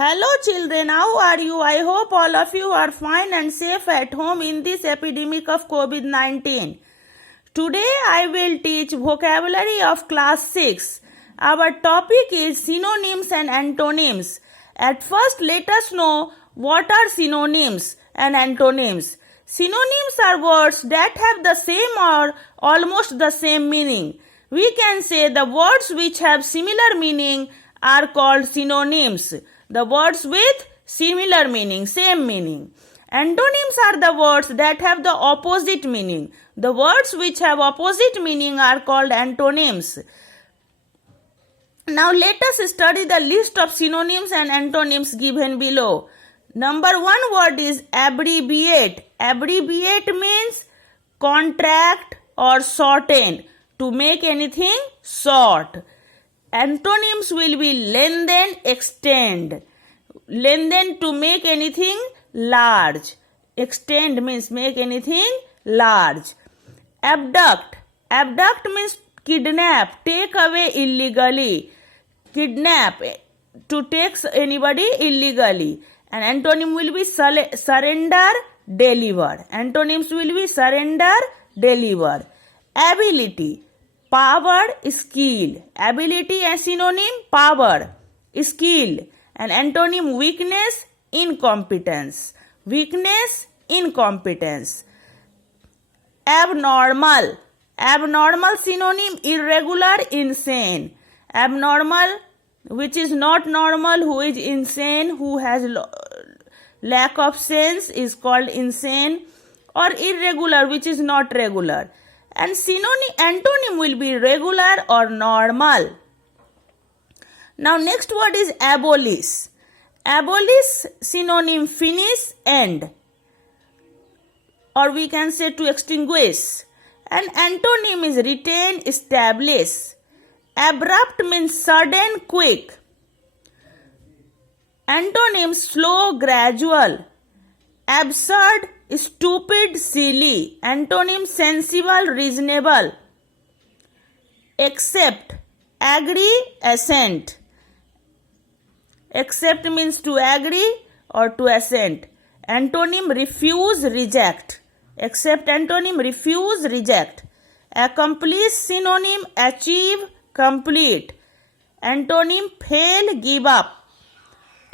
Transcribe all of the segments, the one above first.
Hello children, how are you? I hope all of you are fine and safe at home in this epidemic of COVID-19. Today I will teach vocabulary of class 6. Our topic is synonyms and antonyms. At first let us know what are synonyms and antonyms. Synonyms are words that have the same or almost the same meaning. We can say the words which have similar meaning are called synonyms. The words with similar meaning, same meaning. Antonyms are the words that have the opposite meaning. The words which have opposite meaning are called antonyms. Now let us study the list of synonyms and antonyms given below. Number 1 word is abbreviate. Abbreviate means contract or shorten, to make anything short. Antonyms will be lengthen, extend. Lengthen, to make anything large. Extend means make anything large. Abduct. Abduct means kidnap, take away illegally. Kidnap, to take anybody illegally. And antonym will be surrender, deliver. Antonyms will be surrender, deliver. Ability. Power, skill. Ability as synonym, power, skill. And antonym weakness, incompetence. Weakness, incompetence. Abnormal. Abnormal synonym, irregular, insane. Abnormal, which is not normal, who is insane, who has lack of sense, is called insane. Or irregular, which is not regular. And antonym will be regular or normal. Now next word is abolish. Abolish synonym finish, end. Or we can say to extinguish. And antonym is retain, establish. Abrupt means sudden, quick. Antonym slow, gradual. Absurd, stupid, silly. Antonym sensible, reasonable. Accept, agree, assent. Accept means to agree or to assent. Antonym refuse, reject. Accept antonym refuse, reject. Accomplish synonym achieve, complete. Antonym fail, give up.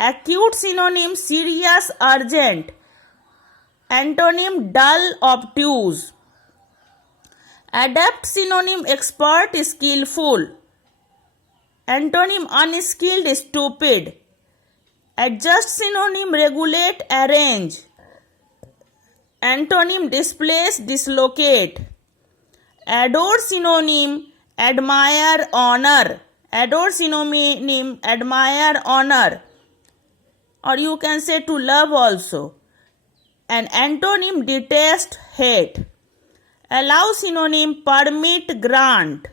Acute synonym serious, urgent. Antonym dull, obtuse. Adept synonym expert, skillful. Antonym unskilled, stupid. Adjust synonym regulate, arrange. Antonym displace, dislocate. Adore synonym admire, honor. Adore synonym admire, honor. Or you can say to love also. And antonym detest, hate. Allow synonym permit, grant.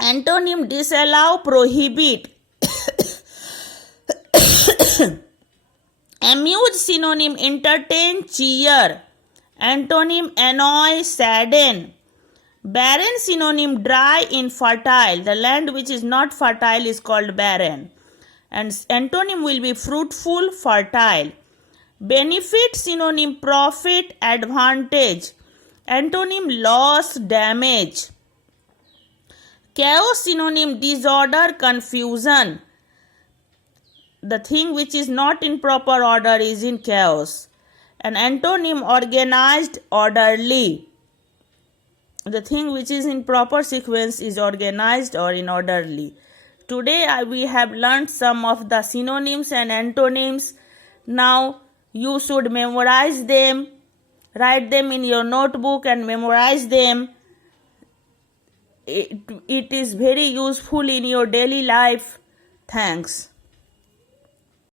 Antonym disallow, prohibit. Amuse synonym entertain, cheer. Antonym annoy, sadden. Barren synonym dry, infertile. The land which is not fertile is called barren. And antonym will be fruitful, fertile. Benefit synonym profit, advantage. Antonym loss, damage. Chaos synonym disorder, confusion. The thing which is not in proper order is in chaos. And antonym organized, orderly. The thing which is in proper sequence is organized or in orderly. Today we have learnt some of the synonyms and antonyms. Now you should memorize them. Write them in your notebook and memorize them. It is very useful in your daily life. Thanks.